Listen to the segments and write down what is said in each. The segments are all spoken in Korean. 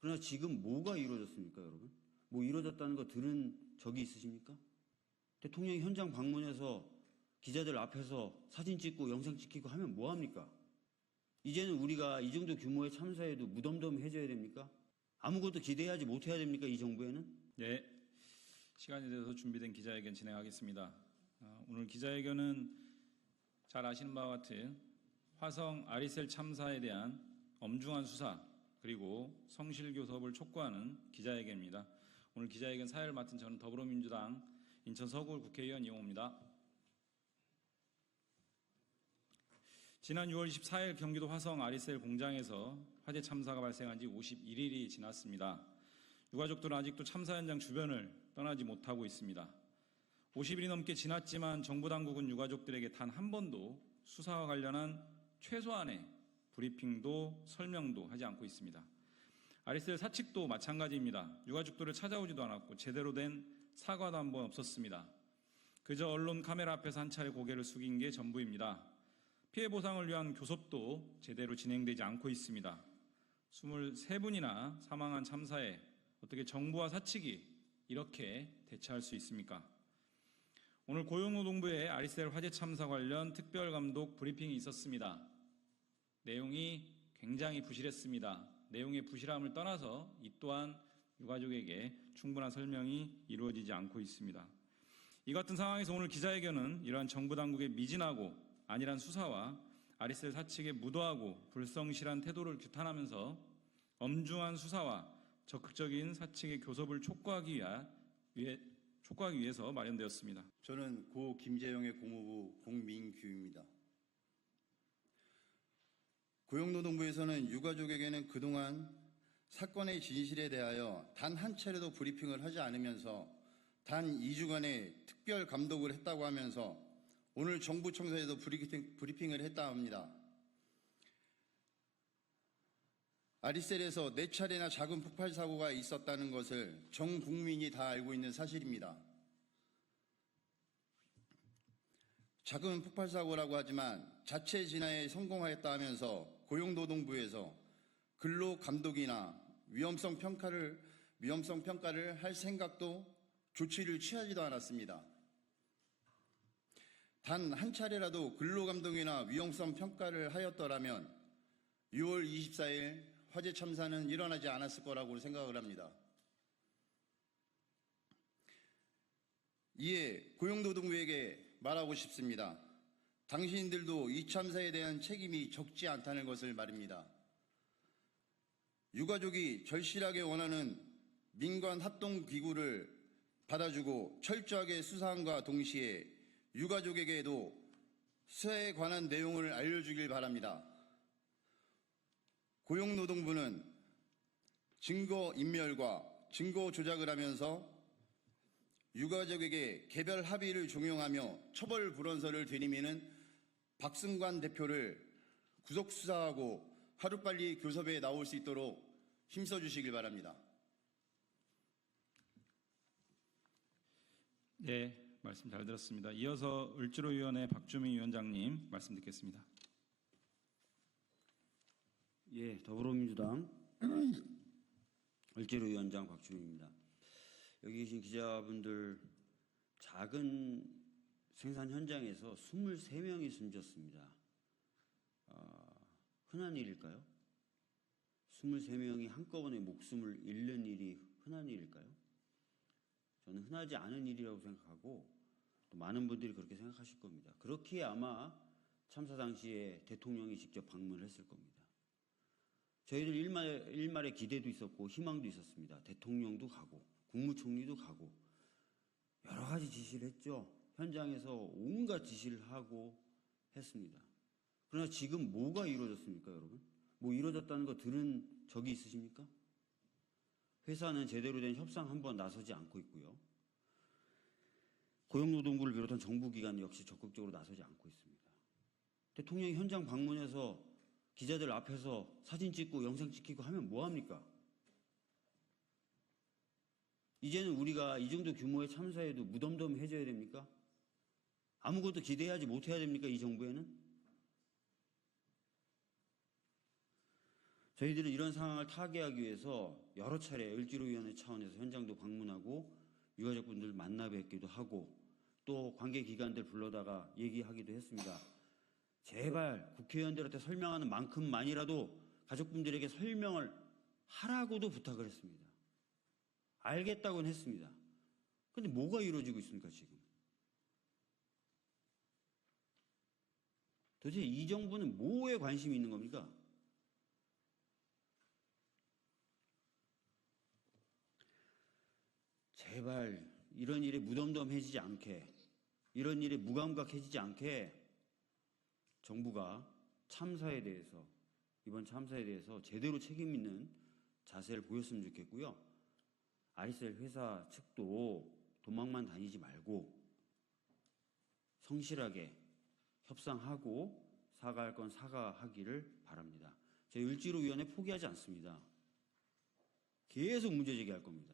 그러나 지금 뭐가 이루어졌습니까, 여러분? 뭐 이루어졌다는 거 들은 적이 있으십니까? 대통령이 현장 방문해서 기자들 앞에서 사진 찍고 영상 찍히고 하면 뭐합니까? 이제는 우리가 이 정도 규모의 참사에도 무덤덤해져야 됩니까? 아무것도 기대하지 못해야 됩니까, 이 정부에는? 네, 시간이 돼서 준비된 기자회견 진행하겠습니다. 오늘 기자회견은 잘 아시는 바와 같은 화성 아리셀 참사에 대한 엄중한 수사 그리고 성실교섭을 촉구하는 기자회견입니다. 오늘 기자회견 사회를 맡은 저는 더불어민주당 인천 서구 국회의원 이용호입니다. 지난 6월 24일 경기도 화성 아리셀 공장에서 화재 참사가 발생한 지 51일이 지났습니다. 유가족들은 아직도 참사 현장 주변을 떠나지 못하고 있습니다. 50일이 넘게 지났지만 정부 당국은 유가족들에게 단 한 번도 수사와 관련한 최소한의 브리핑도 설명도 하지 않고 있습니다. 아리셀 사측도 마찬가지입니다. 유가족들을 찾아오지도 않았고 제대로 된 사과도 한 번 없었습니다. 그저 언론 카메라 앞에서 한 차례 고개를 숙인 게 전부입니다. 피해 보상을 위한 교섭도 제대로 진행되지 않고 있습니다. 23분이나 사망한 참사에 어떻게 정부와 사측이 이렇게 대처할 수 있습니까? 오늘 고용노동부의 아리셀 화재 참사 관련 특별감독 브리핑이 있었습니다. 내용이 굉장히 부실했습니다. 내용의 부실함을 떠나서 이 또한 유가족에게 충분한 설명이 이루어지지 않고 있습니다. 이 같은 상황에서 오늘 기자회견은 이러한 정부 당국의 미진하고 안일한 수사와 아리셀 사측의 무도하고 불성실한 태도를 규탄하면서 엄중한 수사와 적극적인 사측의 교섭을 촉구하기 위해서 마련되었습니다. 저는 고 김재영의 고모부 공민규입니다. 고용노동부에서는 유가족에게는 그동안 사건의 진실에 대하여 단 한 차례도 브리핑을 하지 않으면서 단 2주간의 특별 감독을 했다고 하면서 오늘 정부 청사에도 브리핑을 했다 합니다. 아리셀에서 4차례나 작은 폭발 사고가 있었다는 것을 전 국민이 다 알고 있는 사실입니다. 작은 폭발 사고라고 하지만 자체 진화에 성공하였다 하면서 고용노동부에서 근로감독이나 위험성 평가를 할 생각도 조치를 취하지도 않았습니다. 단 한 차례라도 근로감독이나 위험성 평가를 하였더라면 6월 24일 화재 참사는 일어나지 않았을 거라고 생각을 합니다. 이에 고용노동부에게 말하고 싶습니다. 당신들도 이 참사에 대한 책임이 적지 않다는 것을 말입니다. 유가족이 절실하게 원하는 민관 합동기구를 받아주고 철저하게 수사함과 동시에 유가족에게도 수사에 관한 내용을 알려주길 바랍니다. 고용노동부는 증거인멸과 증거 조작을 하면서 유가족에게 개별 합의를 종용하며 처벌 불원서를 들이미는 박승관 대표를 구속수사하고 하루빨리 교섭에 나올 수 있도록 힘써주시길 바랍니다. 네, 말씀 잘 들었습니다. 이어서 을지로위원회 박주민 위원장님 말씀 듣겠습니다. 예, 더불어민주당 을지로위원장 박주민입니다. 여기 계신 기자분들, 작은 생산 현장에서 23명이 숨졌습니다. 흔한 일일까요? 23명이 한꺼번에 목숨을 잃는 일이 흔한 일일까요? 저는 흔하지 않은 일이라고 생각하고 또 많은 분들이 그렇게 생각하실 겁니다. 그렇기에 아마 참사 당시에 대통령이 직접 방문을 했을 겁니다. 저희들 일말의 기대도 있었고 희망도 있었습니다. 대통령도 가고 국무총리도 가고 여러 가지 지시를 했죠. 현장에서 온갖 지시를 하고 했습니다. 그러나 지금 뭐가 이루어졌습니까, 여러분? 뭐 이루어졌다는 거 들은 적이 있으십니까? 회사는 제대로 된 협상 한 번 나서지 않고 있고요. 고용노동부를 비롯한 정부기관 역시 적극적으로 나서지 않고 있습니다. 대통령이 현장 방문해서 기자들 앞에서 사진 찍고 영상 찍히고 하면 뭐합니까? 이제는 우리가 이 정도 규모의 참사에도 무덤덤해져야 됩니까? 아무것도 기대하지 못해야 됩니까, 이 정부에는? 저희들은 이런 상황을 타개하기 위해서 여러 차례 을지로위원회 차원에서 현장도 방문하고 유가족분들 만나 뵙기도 하고 또 관계기관들 불러다가 얘기하기도 했습니다. 제발 국회의원들한테 설명하는 만큼만이라도 가족분들에게 설명을 하라고도 부탁을 했습니다. 알겠다고는 했습니다. 근데 뭐가 이루어지고 있습니까, 지금? 도대체 이 정부는 뭐에 관심이 있는 겁니까? 제발 이런 일에 무덤덤해지지 않게, 이런 일에 무감각해지지 않게 정부가 참사에 대해서, 이번 참사에 대해서 제대로 책임 있는 자세를 보였으면 좋겠고요. 아리셀 회사 측도 도망만 다니지 말고 성실하게 협상하고 사과할 건 사과하기를 바랍니다. 저희 을지로위원회 포기하지 않습니다. 계속 문제 제기할 겁니다.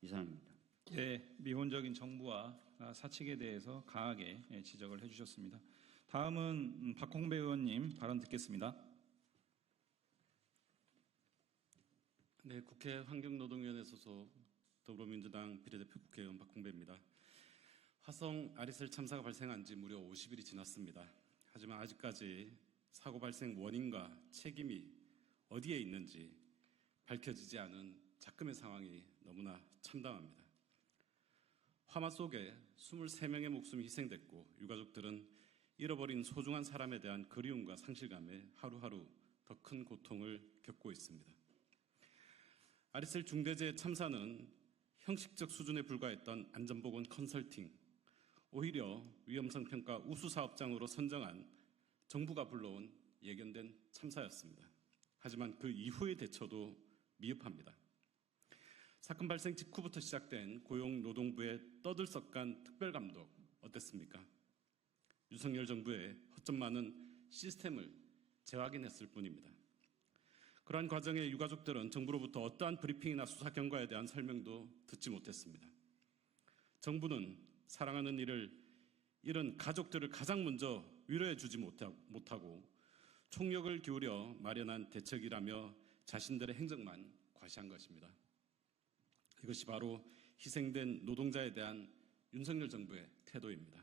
이상입니다. 네, 미온적인 정부와 사측에 대해서 강하게 지적을 해주셨습니다. 다음은 박홍배 의원님 발언 듣겠습니다. 네, 국회 환경노동위원회 소속 더불어민주당 비례대표 국회의원 박홍배입니다. 화성 아리셀 참사가 발생한 지 무려 50일이 지났습니다. 하지만 아직까지 사고 발생 원인과 책임이 어디에 있는지 밝혀지지 않은 작금의 상황이 너무나 참담합니다. 화마 속에 23명의 목숨이 희생됐고 유가족들은 잃어버린 소중한 사람에 대한 그리움과 상실감에 하루하루 더 큰 고통을 겪고 있습니다. 아리셀 중대재해 참사는 형식적 수준에 불과했던 안전보건 컨설팅, 오히려 위험성 평가 우수 사업장으로 선정한 정부가 불러온 예견된 참사였습니다. 하지만 그 이후의 대처도 미흡합니다. 사건 발생 직후부터 시작된 고용노동부의 떠들썩한 특별감독 어땠습니까? 윤석열 정부의 허점 많은 시스템을 재확인했을 뿐입니다. 그러한 과정에 유가족들은 정부로부터 어떠한 브리핑이나 수사 경과에 대한 설명도 듣지 못했습니다. 정부는 사랑하는 이를 잃은 가족들을 가장 먼저 위로해 주지 못하고 총력을 기울여 마련한 대책이라며 자신들의 행적만 과시한 것입니다. 이것이 바로 희생된 노동자에 대한 윤석열 정부의 태도입니다.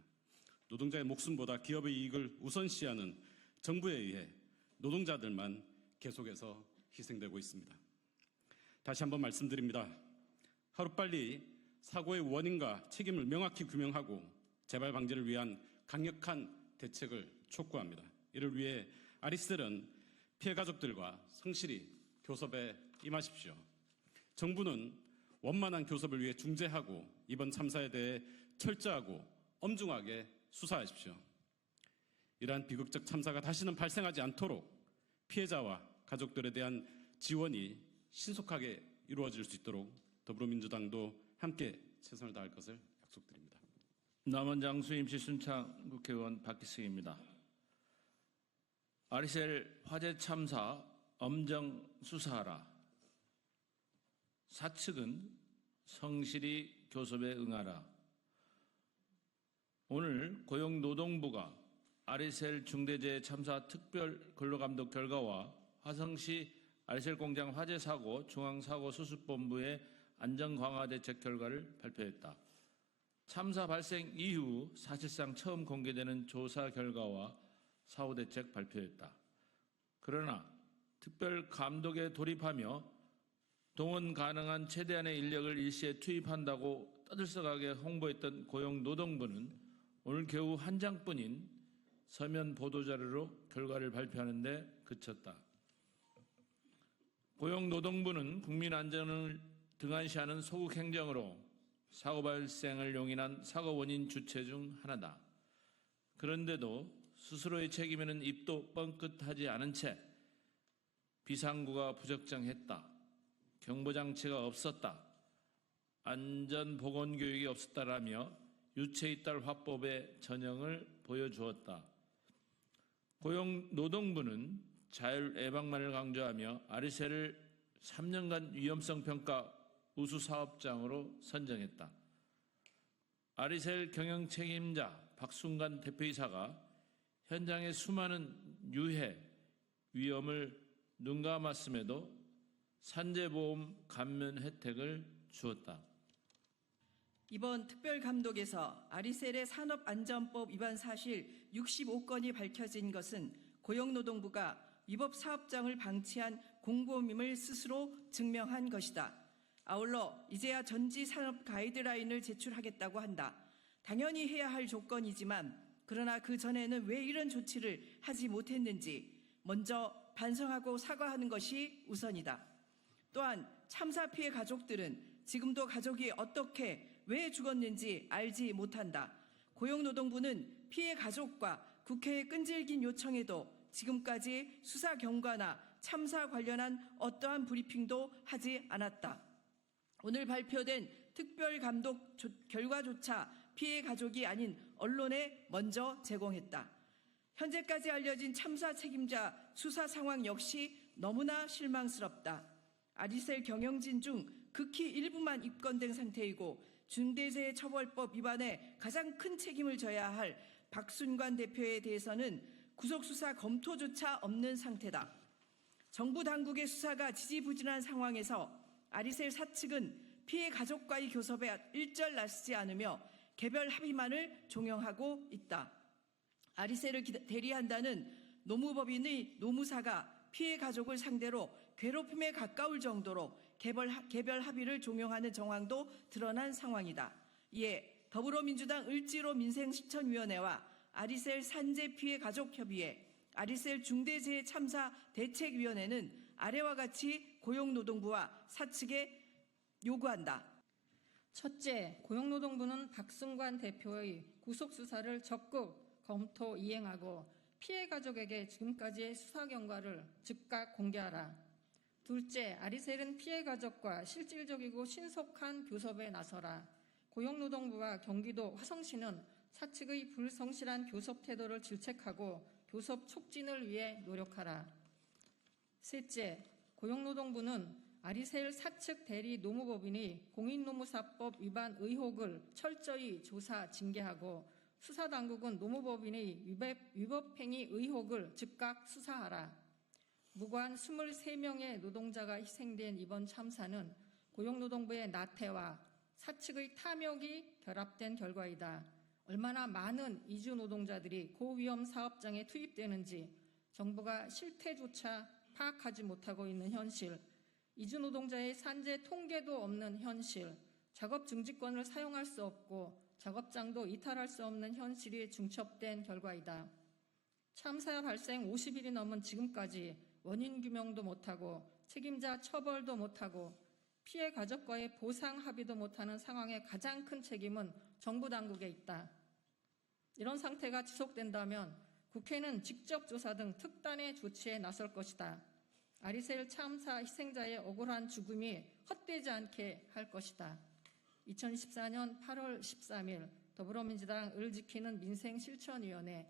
노동자의 목숨보다 기업의 이익을 우선시하는 정부에 의해 노동자들만 계속해서 희생되고 있습니다. 다시 한번 말씀드립니다. 하루빨리 사고의 원인과 책임을 명확히 규명하고 재발 방지를 위한 강력한 대책을 촉구합니다. 이를 위해 아리셀은 피해 가족들과 성실히 교섭에 임하십시오. 정부는 원만한 교섭을 위해 중재하고 이번 참사에 대해 철저하고 엄중하게 수사하십시오. 이러한 비극적 참사가 다시는 발생하지 않도록 피해자와 가족들에 대한 지원이 신속하게 이루어질 수 있도록 더불어민주당도 함께 최선을 다할 것을 약속드립니다. 남원장 수임시 순창 국회의원 박기승입니다. 아리셀 화재 참사 엄정 수사하라. 사측은 성실히 교섭에 응하라. 오늘 고용노동부가 아리셀 중대재해 참사 특별 근로감독 결과와 화성시 아리셀 공장 화재 사고 중앙사고수습본부의 안전 강화 대책 결과를 발표했다. 참사 발생 이후 사실상 처음 공개되는 조사 결과와 사후 대책 발표했다. 그러나 특별 감독에 돌입하며 동원 가능한 최대한의 인력을 일시에 투입한다고 떠들썩하게 홍보했던 고용노동부는 오늘 겨우 한 장뿐인 서면 보도자료로 결과를 발표하는 데 그쳤다. 고용노동부는 국민 안전을 등한시하는 소극 행정으로 사고 발생을 용인한 사고 원인 주체 중 하나다. 그런데도 스스로의 책임에는 입도 뻥끗하지 않은 채 비상구가 부적정했다. 경보장치가 없었다. 안전보건교육이 없었다라며 유체이탈 화법의 전형을 보여주었다. 고용노동부는 자율 예방만을 강조하며 아리셀을 3년간 위험성 평가 우수 사업장으로 선정했다. 아리셀 경영 책임자 박순간 대표이사가 현장의 수많은 유해, 위험을 눈감았음에도 산재보험 감면 혜택을 주었다. 이번 특별감독에서 아리셀의 산업안전법 위반 사실 65건이 밝혀진 것은 고용노동부가 위법 사업장을 방치한 공범임을 스스로 증명한 것이다. 아울러 이제야 전지 산업 가이드라인을 제출하겠다고 한다. 당연히 해야 할 조건이지만 그러나 그 전에는 왜 이런 조치를 하지 못했는지 먼저 반성하고 사과하는 것이 우선이다. 또한 참사 피해 가족들은 지금도 가족이 어떻게 왜 죽었는지 알지 못한다. 고용노동부는 피해 가족과 국회의 끈질긴 요청에도 지금까지 수사 경과나 참사 관련한 어떠한 브리핑도 하지 않았다. 오늘 발표된 특별감독 결과조차 피해 가족이 아닌 언론에 먼저 제공했다. 현재까지 알려진 참사 책임자 수사 상황 역시 너무나 실망스럽다. 아리셀 경영진 중 극히 일부만 입건된 상태이고 중대재해처벌법 위반에 가장 큰 책임을 져야 할 박순관 대표에 대해서는 구속수사 검토조차 없는 상태다. 정부 당국의 수사가 지지부진한 상황에서 아리셀 사측은 피해 가족과의 교섭에 일절 나서지 않으며 개별 합의만을 종용하고 있다. 아리셀을 대리한다는 노무법인의 노무사가 피해 가족을 상대로 괴롭힘에 가까울 정도로 개별 합의를 종용하는 정황도 드러난 상황이다. 이에 더불어민주당 을지로 민생실천위원회와 아리셀 산재 피해 가족협의회, 아리셀 중대재해 참사 대책위원회는 아래와 같이 고용노동부와 사측에 요구한다. 첫째, 고용노동부는 박승관 대표의 구속수사를 적극 검토 이행하고 피해 가족에게 지금까지의 수사 경과를 즉각 공개하라. 둘째, 아리셀은 피해 가족과 실질적이고 신속한 교섭에 나서라. 고용노동부와 경기도 화성시는 사측의 불성실한 교섭 태도를 질책하고 교섭 촉진을 위해 노력하라. 셋째, 고용노동부는 아리셀 사측 대리 노무법인이 공인노무사법 위반 의혹을 철저히 조사 징계하고 수사당국은 노무법인의 위법행위 의혹을 즉각 수사하라. 무관 23명의 노동자가 희생된 이번 참사는 고용노동부의 나태와 사측의 탐욕이 결합된 결과이다. 얼마나 많은 이주 노동자들이 고위험 사업장에 투입되는지 정부가 실태조차 파악하지 못하고 있는 현실, 이주 노동자의 산재 통계도 없는 현실, 작업 중지권을 사용할 수 없고 작업장도 이탈할 수 없는 현실이 중첩된 결과이다. 참사 발생 50일이 넘은 지금까지 원인 규명도 못하고 책임자 처벌도 못하고 피해 가족과의 보상 합의도 못하는 상황의 가장 큰 책임은 정부 당국에 있다. 이런 상태가 지속된다면 국회는 직접 조사 등 특단의 조치에 나설 것이다. 아리셀 참사 희생자의 억울한 죽음이 헛되지 않게 할 것이다. 2014년 8월 13일 더불어민주당 을 지키는 민생실천위원회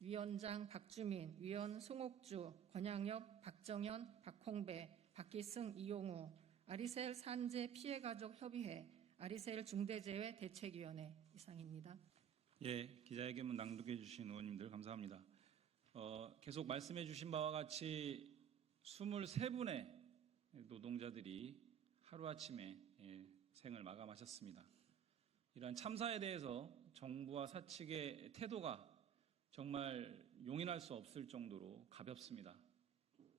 위원장 박주민, 위원 송옥주, 권양엽, 박정현, 박홍배, 박기승, 이용우, 아리셀 산재 피해가족 협의회, 아리셀 중대재해 대책위원회 이상입니다. 예, 기자회견문 낭독해 주신 의원님들 감사합니다. 계속 말씀해 주신 바와 같이 23분의 노동자들이 하루아침에 생을 마감하셨습니다. 이러한 참사에 대해서 정부와 사측의 태도가 정말 용인할 수 없을 정도로 가볍습니다.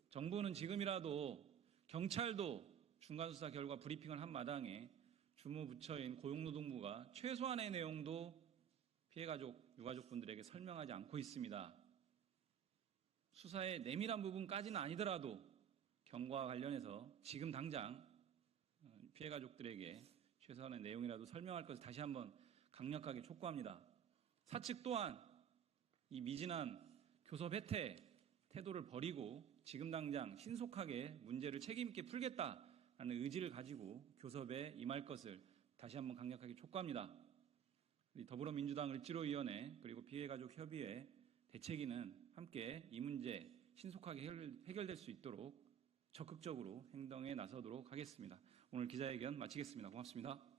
정부는 지금이라도 경찰도 중간수사 결과 브리핑을 한 마당에 주무부처인 고용노동부가 최소한의 내용도 피해가족, 유가족분들에게 설명하지 않고 있습니다. 수사의 내밀한 부분까지는 아니더라도 경과와 관련해서 지금 당장 피해가족들에게 최소한의 내용이라도 설명할 것을 다시 한번 강력하게 촉구합니다. 사측 또한 이 미진한 교섭 해태 태도를 버리고 지금 당장 신속하게 문제를 책임 있게 풀겠다라는 의지를 가지고 교섭에 임할 것을 다시 한번 강력하게 촉구합니다. 더불어민주당 을지로위원회 그리고 피해가족협의회 대책위는 함께 이 문제 신속하게 해결될 수 있도록 적극적으로 행동에 나서도록 하겠습니다. 오늘 기자회견 마치겠습니다. 고맙습니다.